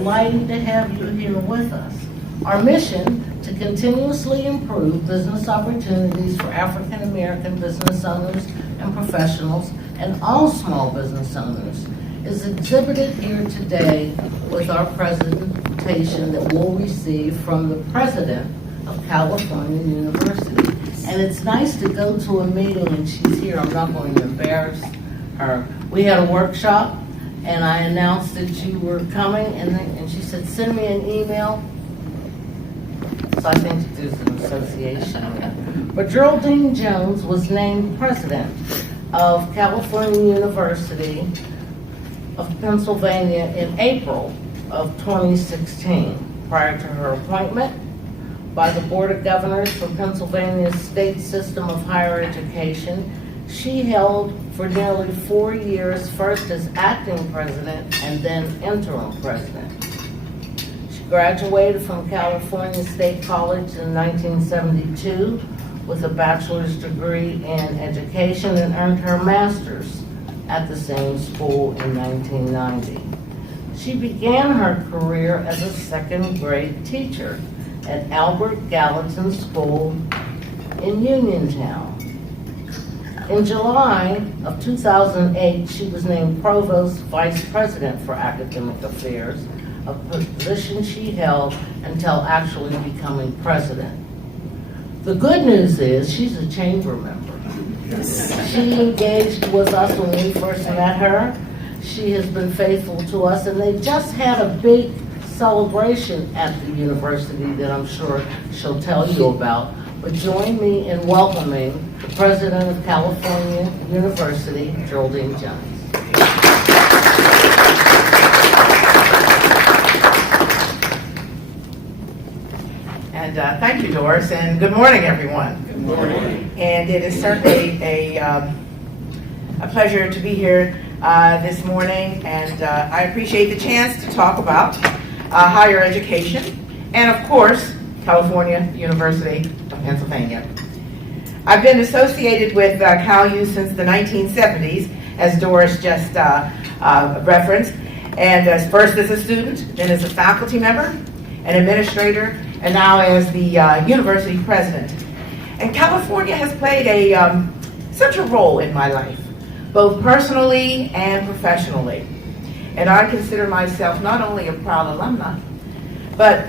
delighted to have you here with us. Our mission to continuously improve business opportunities for African American business owners and professionals and all small business owners is exhibited here today with our presentation that we'll receive from the president of California University. And it's nice to go to a meeting and she's here. I'm not going to embarrass her. We had a workshop and I announced that you were coming and she said, send me an email. So I think there's an association. But Geraldine Jones was named president of California University of Pennsylvania in April of 2016. Prior to her appointment by the Board of Governors for Pennsylvania's state system of higher education, she held for nearly 4 years, first as acting president and then interim president. She graduated from California State College in 1972 with a bachelor's degree in education and earned her master's at the same school in 1990. She began her career as a second grade teacher at Albert Gallatin School in Uniontown. In July of 2008, she was named Provost Vice President for Academic Affairs, a position she held until actually becoming president. The good news is she's a chamber member. She engaged with us when we first met her. She has been faithful to us, and they just had a big celebration at the university that I'm sure she'll tell you about. But join me in welcoming the president of California University, Geraldine Jones. And thank you, Doris, and good morning, everyone. Good morning. And it is certainly a pleasure to be here this morning, and I appreciate the chance to talk about higher education and, of course, California University of Pennsylvania. I've been associated with CalU since the 1970s, as Doris just referenced, and first as a student, then as a faculty member, an administrator, and now as the university president. And California has played a central role in my life, both personally and professionally. And I consider myself not only a proud alumna, but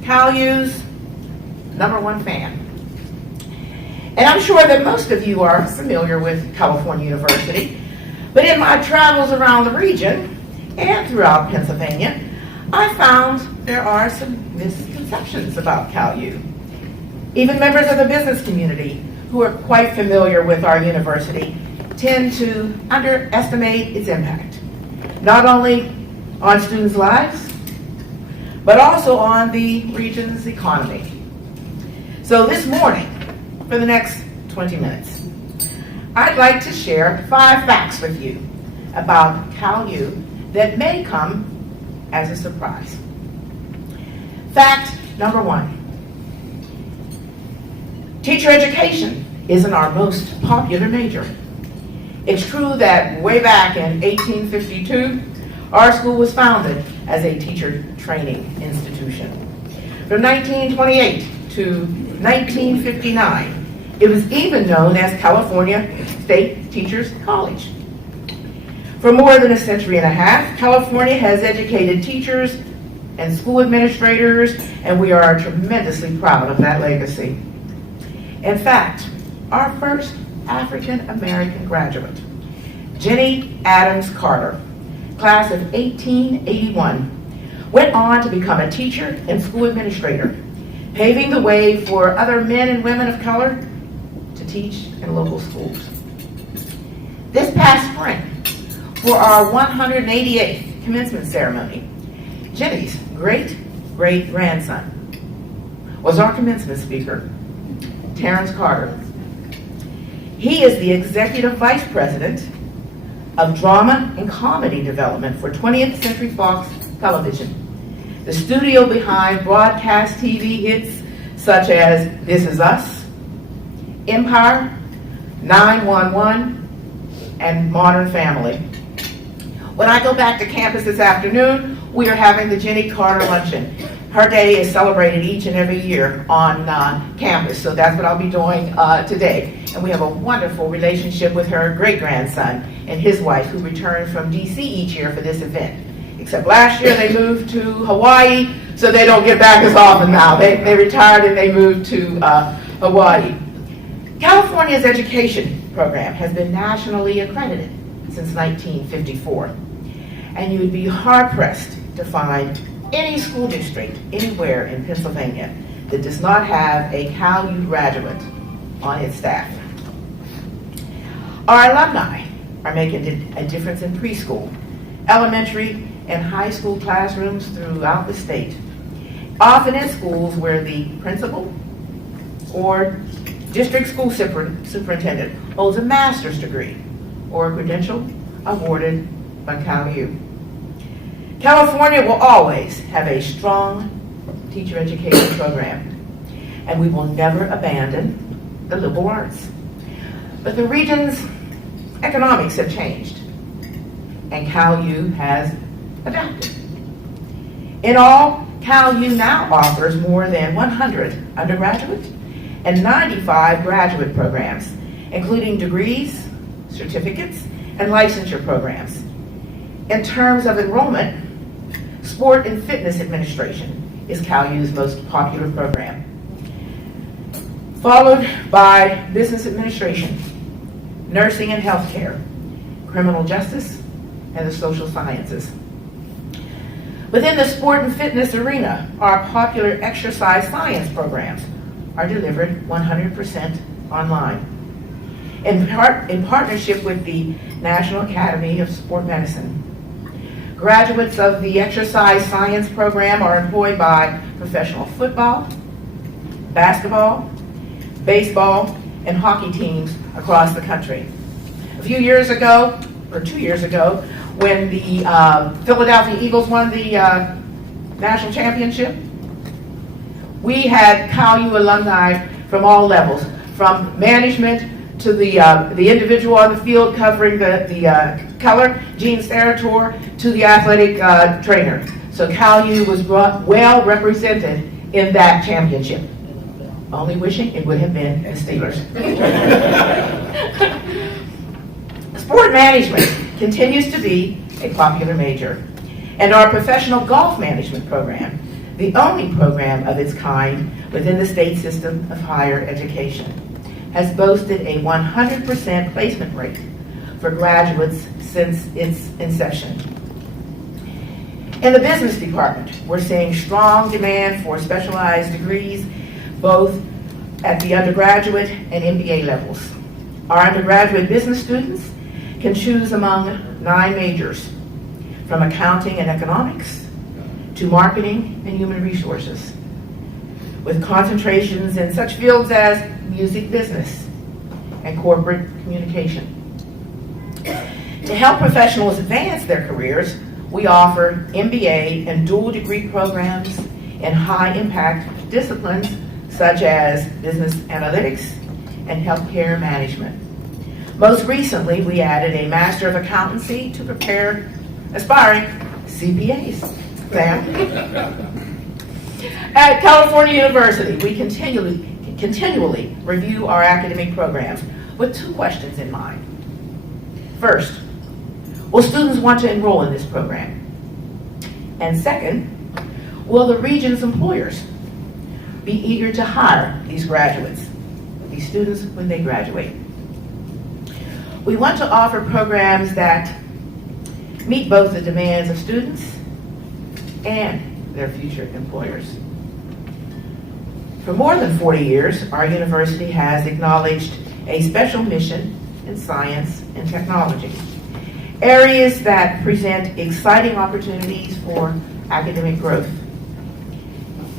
CalU's #1 fan. And I'm sure that most of you are familiar with California University, but in my travels around the region and throughout Pennsylvania, I found there are some misconceptions about CalU. Even members of the business community who are quite familiar with our university tend to underestimate its impact, not only on students' lives, but also on the region's economy. So this morning, for the next 20 minutes, I'd like to share 5 facts with you about CalU that may come as a surprise. Fact number 1. Teacher education isn't our most popular major. It's true that way back in 1852, our school was founded as a teacher training institution. From 1928 to 1959, it was even known as California State Teachers College. For more than a century and a half, California has educated teachers and school administrators, and we are tremendously proud of that legacy. In fact, our first African American graduate, Jenny Adams Carter, class of 1881, went on to become a teacher and school administrator, paving the way for other men and women of color to teach in local schools. This past spring, for our 188th commencement ceremony, Jenny's great-great-grandson was our commencement speaker, Terrence Carter. He is the Executive Vice President of Drama and Comedy Development for 20th Century Fox Television, the studio behind broadcast TV hits such as This Is Us, Empire, 911, and Modern Family. When I go back to campus this afternoon, we are having the Jenny Carter Luncheon. Her day is celebrated each and every year on campus, so that's what I'll be doing today. And we have a wonderful relationship with her great-grandson and his wife, who return from DC each year for this event. Except last year they moved to Hawaii, so they don't get back as often now. They retired and they moved to Hawaii. California's education program has been nationally accredited since 1954. And you would be hard-pressed to find any school district anywhere in Pennsylvania that does not have a CalU graduate on its staff. Our alumni are making a difference in preschool, elementary, and high school classrooms throughout the state, often in schools where the principal or district school superintendent holds a master's degree or a credential awarded by CalU. California will always have a strong teacher education program, and we will never abandon the liberal arts. But the region's economics have changed, and CalU has adapted. In all, CalU now offers more than 100 undergraduate and 95 graduate programs, including degrees, certificates, and licensure programs. In terms of enrollment, Sport and Fitness Administration is CalU's most popular program, followed by Business Administration, Nursing and Healthcare, Criminal Justice, and the Social Sciences. Within the sport and fitness arena, our popular exercise science programs are delivered 100% online. In partnership with the National Academy of Sport Medicine, graduates of the exercise science program are employed by professional football, basketball, baseball, and hockey teams across the country. A few years ago, or 2 years ago, when the Philadelphia Eagles won the national championship, we had CalU alumni from all levels, from management to the individual on the field covering the color, Gene Sarator, to the athletic trainer. So CalU was well represented in that championship. Only wishing it would have been the Steelers. Sport management continues to be a popular major, and our professional golf management program, the only program of its kind within the state system of higher education, has boasted a 100% placement rate for graduates since its inception. In the business department, we're seeing strong demand for specialized degrees, both at the undergraduate and MBA levels. Our undergraduate business students can choose among 9 majors, from accounting and economics to marketing and human resources, with concentrations in such fields as music business and corporate communication. To help professionals advance their careers, we offer MBA and dual degree programs in high-impact disciplines such as business analytics and healthcare management. Most recently, we added a Master of Accountancy to prepare aspiring CPAs. At California University, we continually review our academic programs with 2 questions in mind. First, will students want to enroll in this program? And second, will the region's employers be eager to hire these graduates, these students, when they graduate? We want to offer programs that meet both the demands of students and their future employers. For more than 40 years, our university has acknowledged a special mission in science and technology, areas that present exciting opportunities for academic growth.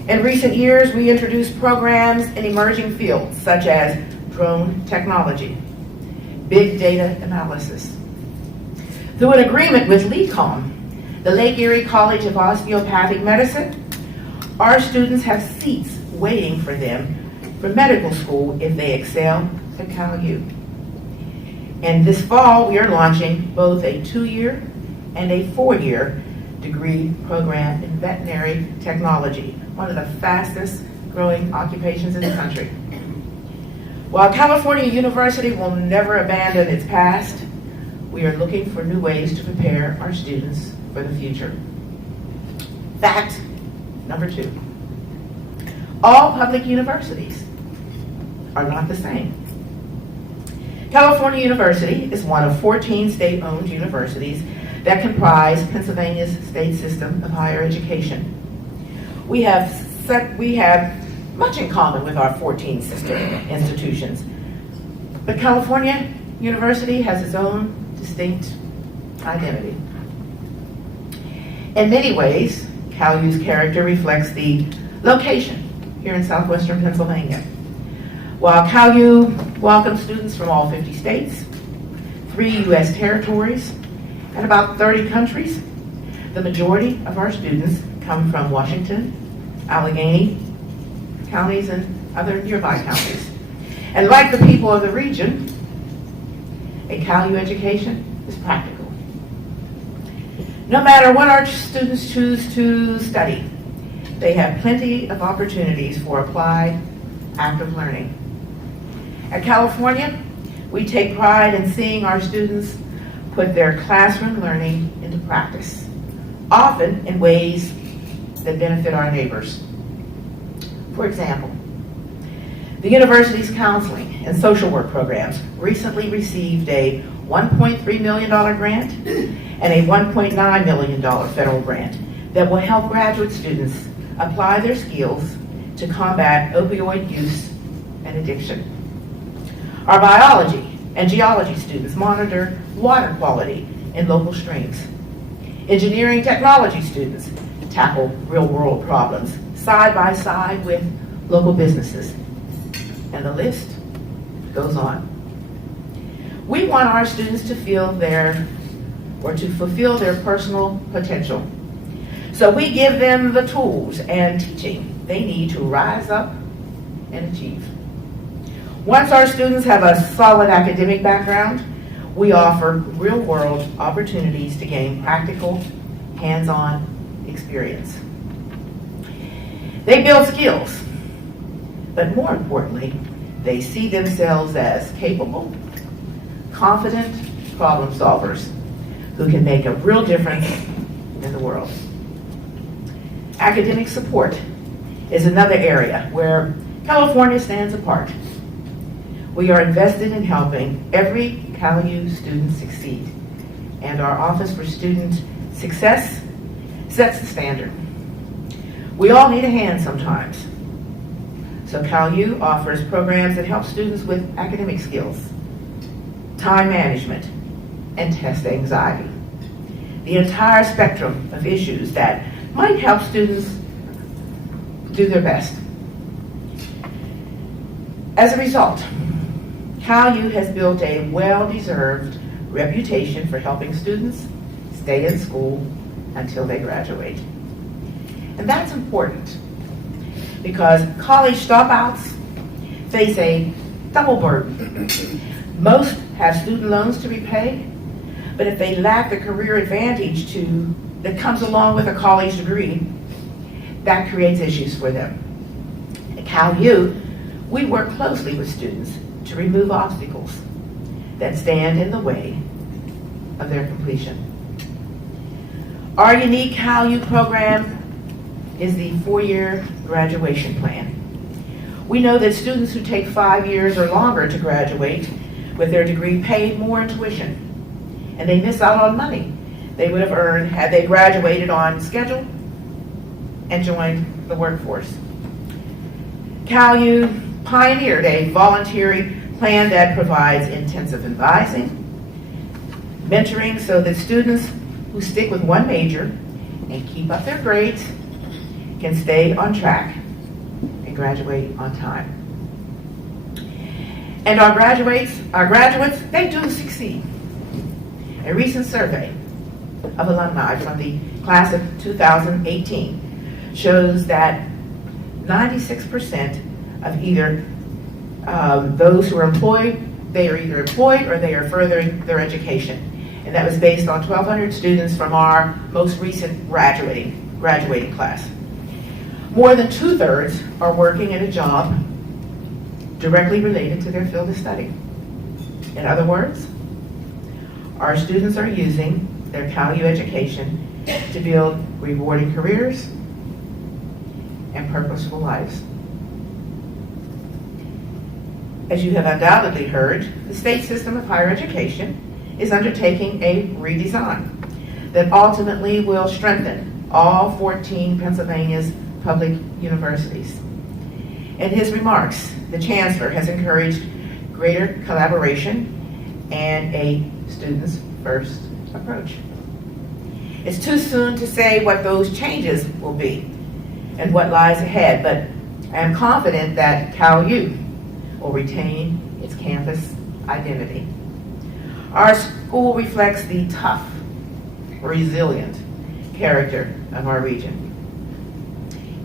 In recent years, we introduced programs in emerging fields such as drone technology, big data analysis. Through an agreement with LECOM, the Lake Erie College of Osteopathic Medicine, our students have seats waiting for them for medical school if they excel at CalU. And this fall, we are launching both a 2-year and a 4-year degree program in veterinary technology, one of the fastest growing occupations in the country. While California University will never abandon its past, we are looking for new ways to prepare our students for the future. Fact number 2. All public universities are not the same. California University is one of 14 state-owned universities that comprise Pennsylvania's state system of higher education. We have much in common with our 14 sister institutions, but California University has its own distinct identity. In many ways, CalU's character reflects the location here in southwestern Pennsylvania. While CalU welcomes students from all 50 states, 3 U.S. territories, and about 30 countries, the majority of our students come from Washington, Allegheny counties, and other nearby counties. And like the people of the region, a CalU education is practical. No matter what our students choose to study, they have plenty of opportunities for applied, active learning. At California, we take pride in seeing our students put their classroom learning into practice, often in ways that benefit our neighbors. For example, the university's counseling and social work programs recently received a $1.3 million grant and a $1.9 million federal grant that will help graduate students apply their skills to combat opioid use and addiction. Our biology and geology students monitor water quality in local streams. Engineering technology students tackle real-world problems side by side with local businesses. And the list goes on. We want our students to fulfill their personal potential. So we give them the tools and teaching they need to rise up and achieve. Once our students have a solid academic background, we offer real-world opportunities to gain practical, hands-on experience. They build skills, but more importantly, they see themselves as capable, confident problem solvers who can make a real difference in the world. Academic support is another area where California stands apart. We are invested in helping every CalU student succeed, and our Office for Student Success sets the standard. We all need a hand sometimes, so CalU offers programs that help students with academic skills, time management, and test anxiety. The entire spectrum of issues that might help students do their best. As a result, CalU has built a well-deserved reputation for helping students stay in school until they graduate. And that's important because college dropouts face a double burden. Most have student loans to repay, but if they lack the career advantage that comes along with a college degree, that creates issues for them. At CalU, we work closely with students to remove obstacles that stand in the way of their completion. Our unique CalU program is the 4-year graduation plan. We know that students who take 5 years or longer to graduate with their degree pay more in tuition, and they miss out on money they would have earned had they graduated on schedule and joined the workforce. CalU pioneered a voluntary plan that provides intensive advising, mentoring so that students who stick with one major and keep up their grades can stay on track and graduate on time. And our graduates, they do succeed. A recent survey of alumni from the class of 2018 shows that 96% of either those who are employed, they are either employed or they are furthering their education. And that was based on 1,200 students from our most recent graduating class. More than 2/3 are working in a job directly related to their field of study. In other words, our students are using their CalU education to build rewarding careers and purposeful lives. As you have undoubtedly heard, the state system of higher education is undertaking a redesign that ultimately will strengthen all 14 Pennsylvania's public universities. In his remarks, the Chancellor has encouraged greater collaboration and a students first approach. It's too soon to say what those changes will be and what lies ahead, but I am confident that CalU will retain its campus identity. Our school reflects the tough, resilient character of our region,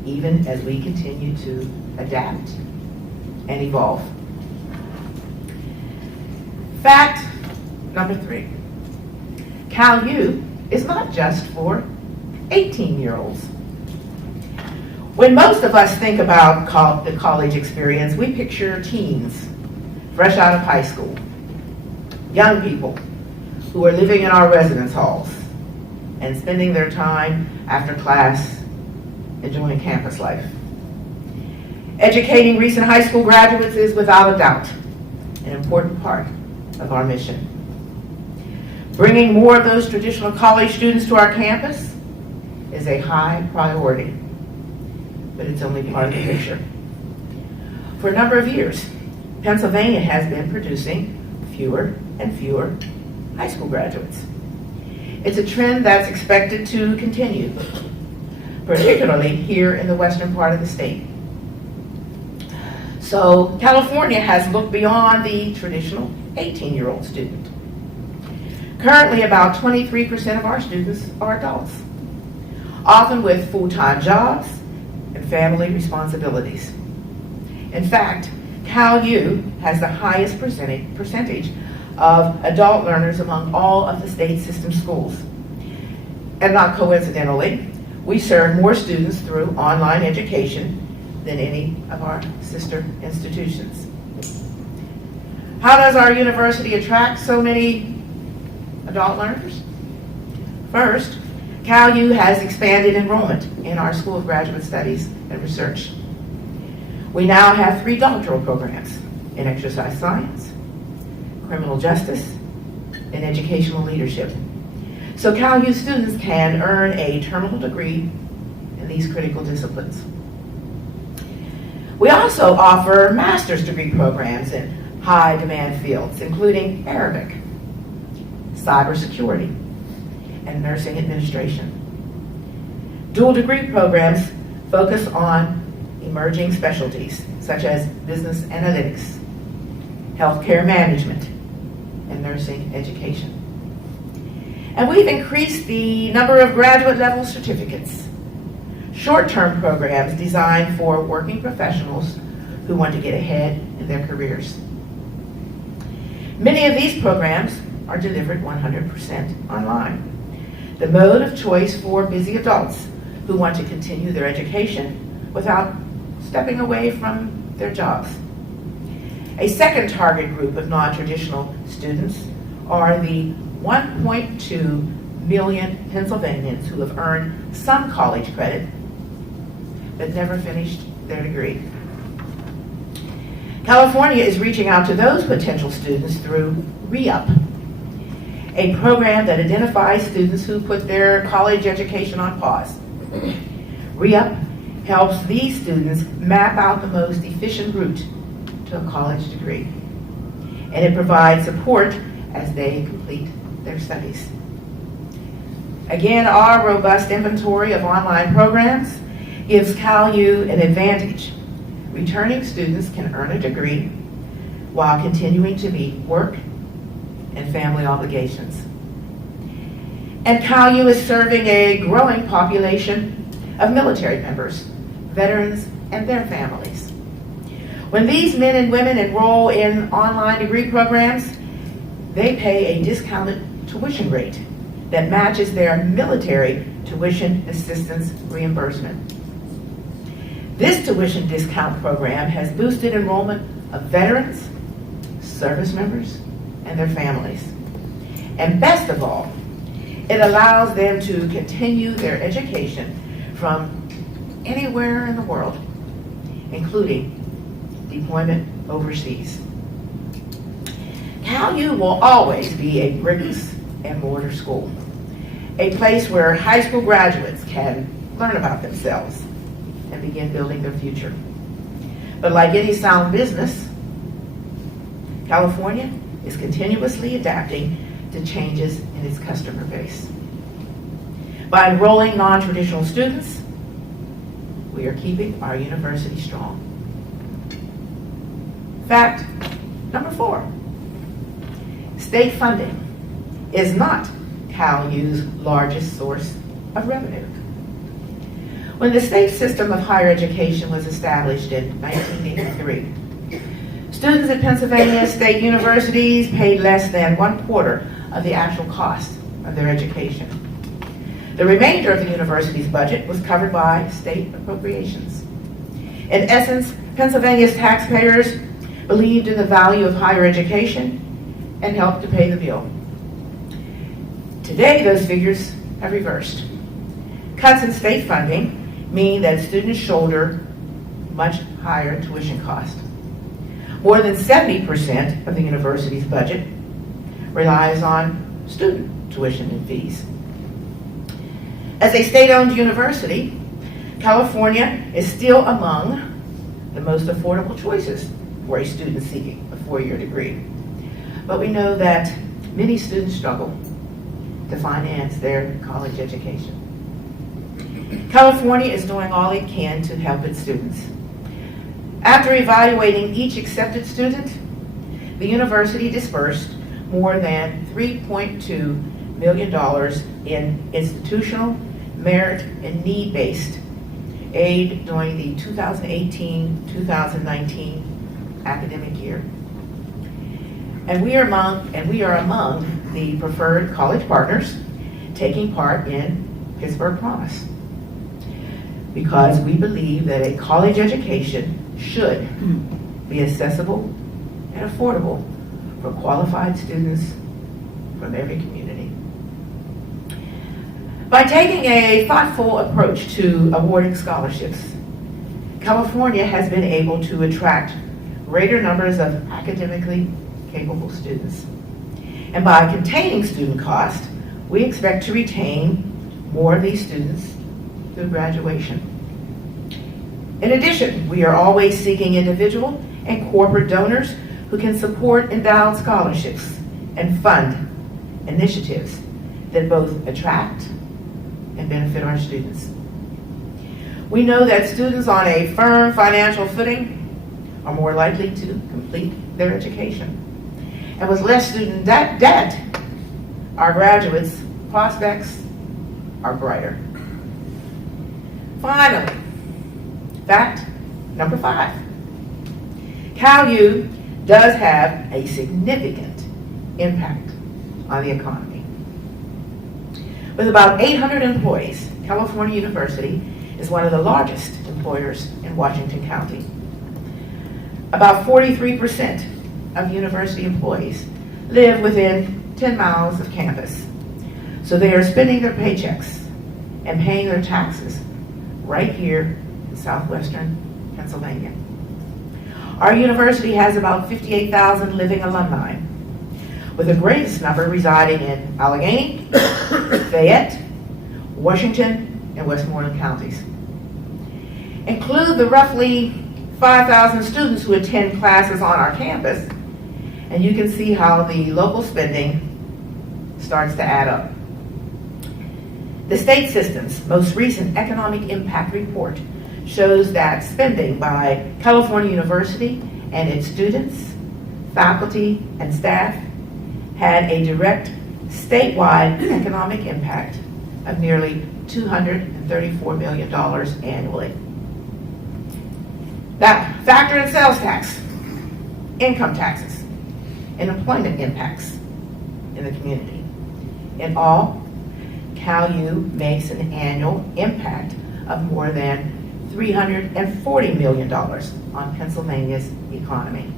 even as we continue to adapt and evolve. Fact number 3, CalU is not just for 18-year-olds. When most of us think about the college experience, we picture teens, fresh out of high school, young people who are living in our residence halls and spending their time after class enjoying campus life. Educating recent high school graduates is without a doubt an important part of our mission. Bringing more of those traditional college students to our campus is a high priority, but it's only part of the picture. For a number of years, Pennsylvania has been producing fewer and fewer high school graduates. It's a trend that's expected to continue, particularly here in the western part of the state. So California has looked beyond the traditional 18-year-old student. Currently, about 23% of our students are adults, often with full-time jobs and family responsibilities. In fact, CalU has the highest percentage of adult learners among all of the state system schools. And not coincidentally, we serve more students through online education than any of our sister institutions. How does our university attract so many adult learners? First, CalU has expanded enrollment in our School of Graduate Studies and Research. We now have 3 doctoral programs in exercise science, criminal justice, and educational leadership. So CalU students can earn a terminal degree in these critical disciplines. We also offer master's degree programs in high demand fields, including Arabic, cybersecurity, and nursing administration. Dual degree programs focus on emerging specialties such as business analytics, healthcare management, and nursing education. And we've increased the number of graduate level certificates, short-term programs designed for working professionals who want to get ahead in their careers. Many of these programs are delivered 100% online, the mode of choice for busy adults who want to continue their education without stepping away from their jobs. A second target group of non-traditional students are the 1.2 million Pennsylvanians who have earned some college credit but never finished their degree. California is reaching out to those potential students through Re-Up, a program that identifies students who put their college education on pause. Re-Up helps these students map out the most efficient route to a college degree, and it provides support as they complete their studies. Again, our robust inventory of online programs gives CalU an advantage. Returning students can earn a degree while continuing to meet work and family obligations. And CalU is serving a growing population of military members, veterans, and their families. When these men and women enroll in online degree programs, they pay a discounted tuition rate that matches their military tuition assistance reimbursement. This tuition discount program has boosted enrollment of veterans, service members, and their families. And best of all, it allows them to continue their education from anywhere in the world, including deployment overseas. CalU will always be a bricks and mortar school, a place where high school graduates can learn about themselves and begin building their future. But like any sound business, California is continuously adapting to changes in its customer base. By enrolling non-traditional students, we are keeping our university strong. Fact number 4, state funding is not CalU's largest source of revenue. When the state system of higher education was established in 1983, students at Pennsylvania state universities paid less than 1/4 of the actual cost of their education. The remainder of the university's budget was covered by state appropriations. In essence, Pennsylvania's taxpayers believed in the value of higher education and helped to pay the bill. Today, those figures have reversed. Cuts in state funding mean that students shoulder much higher tuition costs. More than 70% of the university's budget relies on student tuition and fees. As a state-owned university, California is still among the most affordable choices for a student seeking a 4-year degree. But we know that many students struggle to finance their college education. California is doing all it can to help its students. After evaluating each accepted student, the university dispersed more than $3.2 million in institutional, merit, and need-based aid during the 2018-2019 academic year. And we are among the preferred college partners taking part in Pittsburgh Promise, because we believe that a college education should be accessible and affordable for qualified students from every community. By taking a thoughtful approach to awarding scholarships, California has been able to attract greater numbers of academically capable students. And by containing student cost, we expect to retain more of these students through graduation. In addition, we are always seeking individual and corporate donors who can support endowed scholarships and fund initiatives that both attract and benefit our students. We know that students on a firm financial footing are more likely to complete their education. And with less student debt, our graduates' prospects are brighter. Finally, fact number 5. CalU does have a significant impact on the economy. With about 800 employees, California University is one of the largest employers in Washington County. About 43% of university employees live within 10 miles of campus. So they are spending their paychecks and paying their taxes right here in southwestern Pennsylvania. Our university has about 58,000 living alumni, with the greatest number residing in Allegheny, Fayette, Washington, and Westmoreland counties. Include the roughly 5,000 students who attend classes on our campus, and you can see how the local spending starts to add up. The state system's most recent economic impact report shows that spending by California University and its students, faculty, and staff had a direct statewide economic impact of nearly $234 million annually. Now, factor in sales tax, income taxes, and employment impacts in the community. In all, CalU makes an annual impact of more than $340 million on Pennsylvania's economy.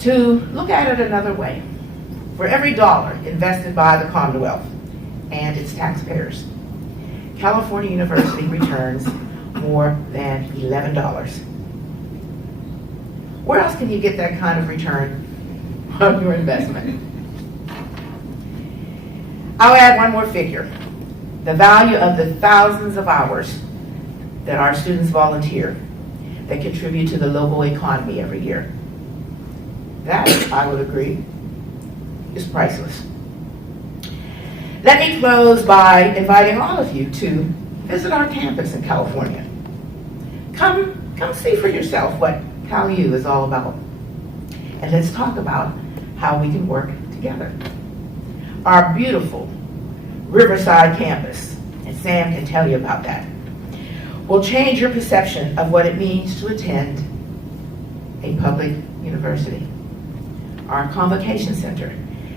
To look at it another way, for every dollar invested by the Commonwealth and its taxpayers, California University returns more than $11. Where else can you get that kind of return on your investment? I'll add one more figure. The value of the thousands of hours that our students volunteer that contribute to the local economy every year. That, I would agree, is priceless. Let me close by inviting all of you to visit our campus in California. Come see for yourself what CalU is all about. And let's talk about how we can work together. Our beautiful Riverside campus, and Sam can tell you about that, will change your perception of what it means to attend a public university. Our Convocation Center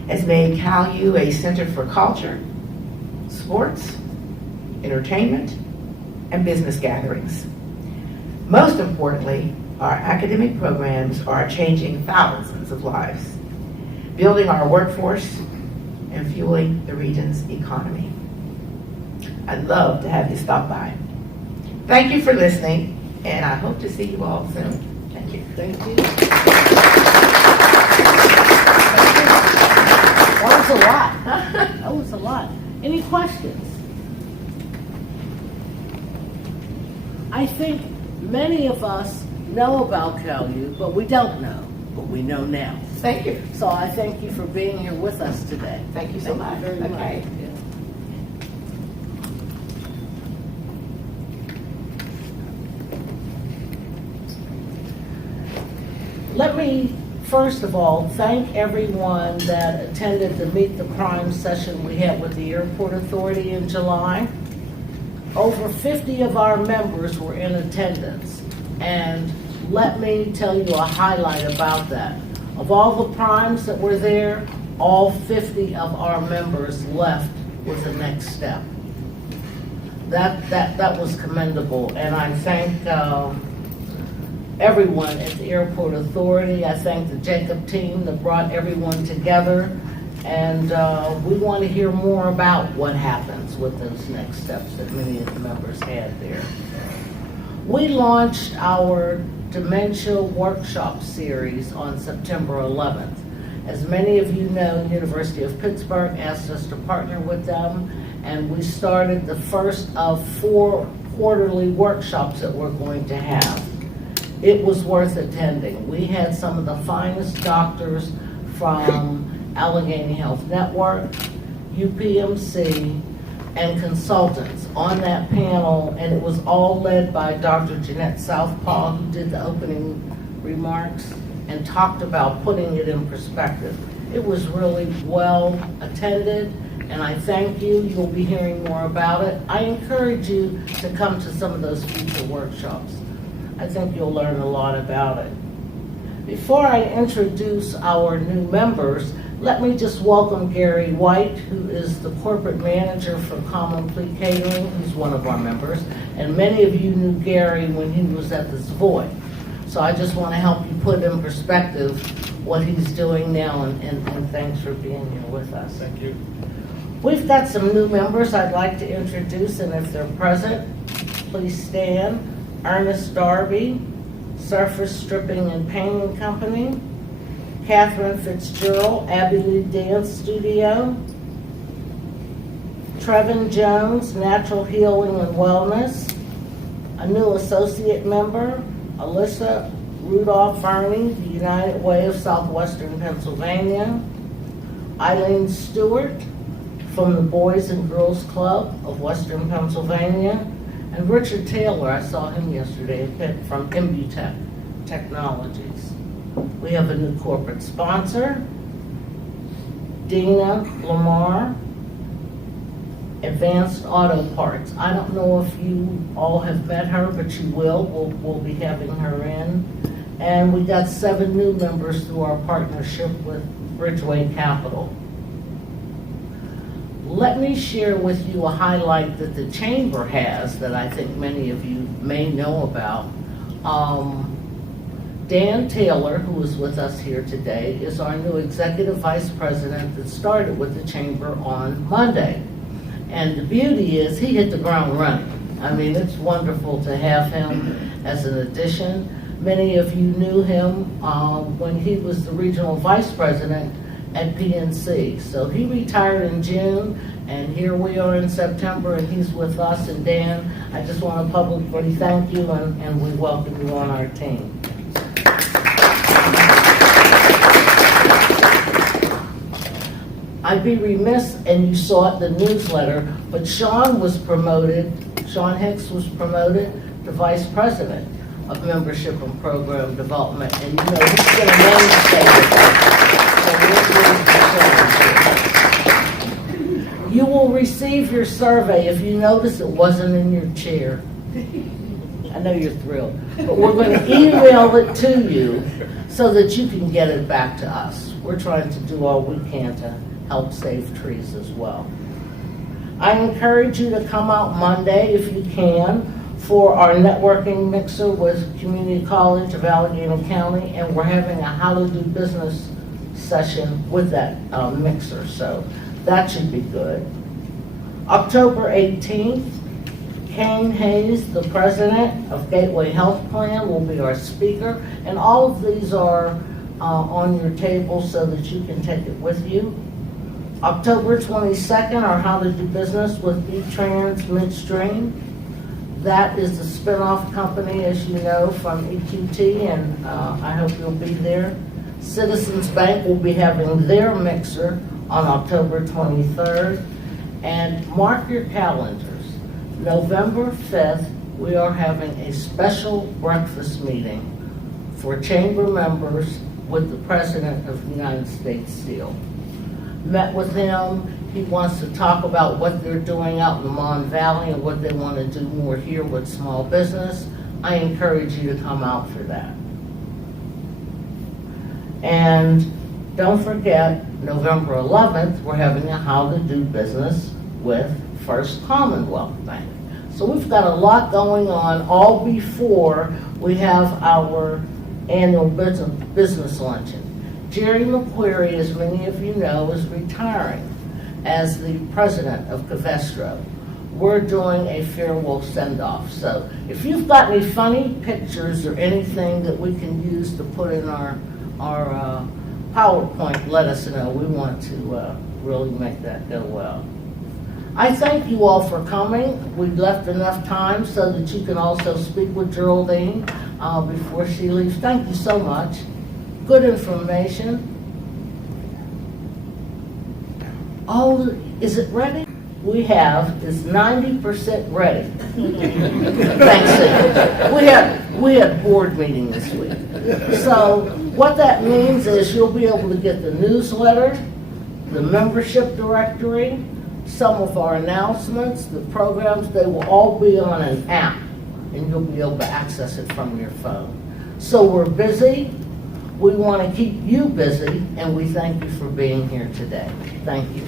has made CalU a center for culture, sports, entertainment, and business gatherings. Most importantly, our academic programs are changing thousands of lives, building our workforce, and fueling the region's economy. I'd love to have you stop by. Thank you for listening, and I hope to see you all soon. Thank you. Thank you. That was a lot. That was a lot. Any questions? I think many of us know about CalU, but we don't know. But we know now. Thank you. So I thank you for being here with us today. Thank you so much. Very much. Okay. Yeah. Let me, first of all, thank everyone that attended the Meet the Prime session we had with the Airport Authority in July. Over 50 of our members were in attendance, and let me tell you a highlight about that. Of all the primes that were there, all 50 of our members left with the next step. That was commendable, and I thank everyone at the Airport Authority. I thank the Jacob team that brought everyone together, and we want to hear more about what happens with those next steps that many of the members had there. We launched our Dementia Workshop Series on September 11th. As many of you know, University of Pittsburgh asked us to partner with them, and we started the first of 4 quarterly workshops that we're going to have. It was worth attending. We had some of the finest doctors from Allegheny Health Network, UPMC, and consultants on that panel, and it was all led by Dr. Jeanette Southpaw, who did the opening remarks and talked about putting it in perspective. It was really well attended, and I thank you. You'll be hearing more about it. I encourage you to come to some of those future workshops. I think you'll learn a lot about it. Before I introduce our new members, let me just welcome Gary White, who is the corporate manager for Common Plea Catering, who's one of our members. And many of you knew Gary when he was at the Savoy. So I just want to help you put in perspective what he's doing now, and thanks for being here with us. Thank you. We've got some new members I'd like to introduce, and if they're present, please stand. Ernest Darby, Surface Stripping and Painting Company. Catherine Fitzgerald, Abbey Lee Dance Studio. Trevin Jones, Natural Healing and Wellness. A new associate member, Alyssa Rudolph Fernie, the United Way of Southwestern Pennsylvania. Eileen Stewart from the Boys and Girls Club of Western Pennsylvania. And Richard Taylor, I saw him yesterday from Imbutech Technologies. We have a new corporate sponsor, Dina Lamar, Advanced Auto Parts. I don't know if you all have met her, but you will. We'll be having her in. And we got 7 new members through our partnership with Bridgeway Capital. let me share with you a highlight that the Chamber has that I think many of you may know about. Dan Taylor, who is with us here today, is our new Executive Vice President that started with the Chamber on Monday. And the beauty is he hit the ground running. I mean, it's wonderful to have him as an addition. Many of you knew him when he was the Regional Vice President at PNC. So he retired in June, and here we are in September, and he's with us. And Dan, I just want to publicly thank you, and we welcome you on our team. I'd be remiss, and you saw it in the newsletter, but Sean Hicks was promoted to Vice President of Membership and Program Development, and you know, he's been a mainstay with us. So we're really. You will receive your survey. If you notice it wasn't in your chair, I know you're thrilled, but we're going to email it to you so that you can get it back to us. We're trying to do all we can to help save trees as well. I encourage you to come out Monday if you can for our networking mixer with Community College of Allegheny County, and we're having a how to do business session with that mixer, so that should be good. October 18th, Kane Hayes, the president of Gateway Health Plan, will be our speaker, and all of these are on your table so that you can take it with you. October 22nd, our How to Do Business with E-Trans Midstream. That is the spinoff company, as you know, from EQT, and I hope you'll be there. Citizens Bank will be having their mixer on October 23rd. And mark your calendars. November 5th, we are having a special breakfast meeting for Chamber members with the President of the United States Steel. Met with him. He wants to talk about what they're doing out in the Mon Valley and what they want to do more here with small business. I encourage you to come out for that. And don't forget, November 11th, we're having a How to Do Business with First Commonwealth Bank. So we've got a lot going on all before we have our annual business luncheon. Jerry McQuarrie, as many of you know, is retiring as the president of Covestro. We're doing a farewell send-off. So if you've got any funny pictures or anything that we can use to put in our PowerPoint, let us know. We want to really make that go well. I thank you all for coming. We've left enough time so that you can also speak with Geraldine before she leaves. Thank you so much. Good information. Oh, is it ready? We have is 90% ready. Thanks, Cindy. We had board meeting this week. So what that means is you'll be able to get the newsletter, the membership directory, some of our announcements, the programs. They will all be on an app, and you'll be able to access it from your phone. So we're busy. We want to keep you busy, and we thank you for being here today. Thank you.